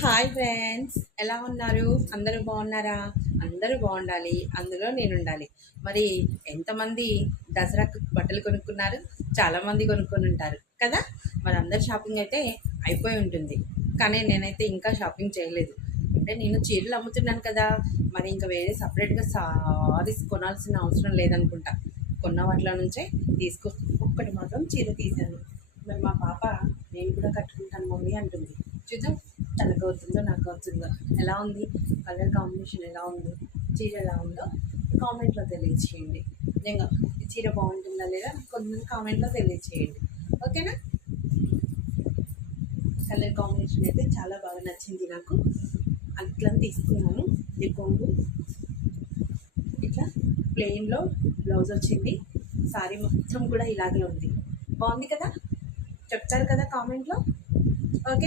Hi friends, ఎలా ఉన్నారు? అందరూ బాగున్నారా? అందరూ బాగుండాలి, అందులో నేను ఉండాలి. మరి ఎంతమంది దసరాకు బట్టలు కొనుక్కున్నారు? చాలామంది కొనుక్కొని ఉంటారు కదా. మరి అందరు షాపింగ్ అయితే అయిపోయి ఉంటుంది, కానీ నేనైతే ఇంకా షాపింగ్ చేయలేదు. అంటే నేను చీరలు అమ్ముతున్నాను కదా, మరి ఇంకా వేరే సపరేట్గా సారీస్ కొనాల్సిన అవసరం లేదనుకుంటా. కొన్న వాటిలో నుంచే తీసుకో. ఒక్కటి మాత్రం చీర తీశాను. మరి మా పాప నేను కూడా కట్టుకుంటాను మమ్మీ అంటుంది. చూద్దాం, తనకు అవుతుందో నాకు అవుతుందో. ఎలా ఉంది కలర్ కాంబినేషన్, ఎలా ఉంది చీర, ఎలా ఉందో కామెంట్లో తెలియచేయండి. నిజంగా ఈ చీర బాగుంటుందా లేదా కొంతమంది కామెంట్లో తెలియచేయండి. ఓకేనా? కలర్ కాంబినేషన్ అయితే చాలా బాగా నచ్చింది నాకు. అట్లా తీసుకున్నాను. ఇది కొంగు ఇట్లా ప్లెయిన్లో బ్లౌజ్ వచ్చింది. సారీ మొత్తం కూడా ఇలాగే ఉంది. బాగుంది కదా, చెప్తారు కదా కామెంట్లో. ఓకే.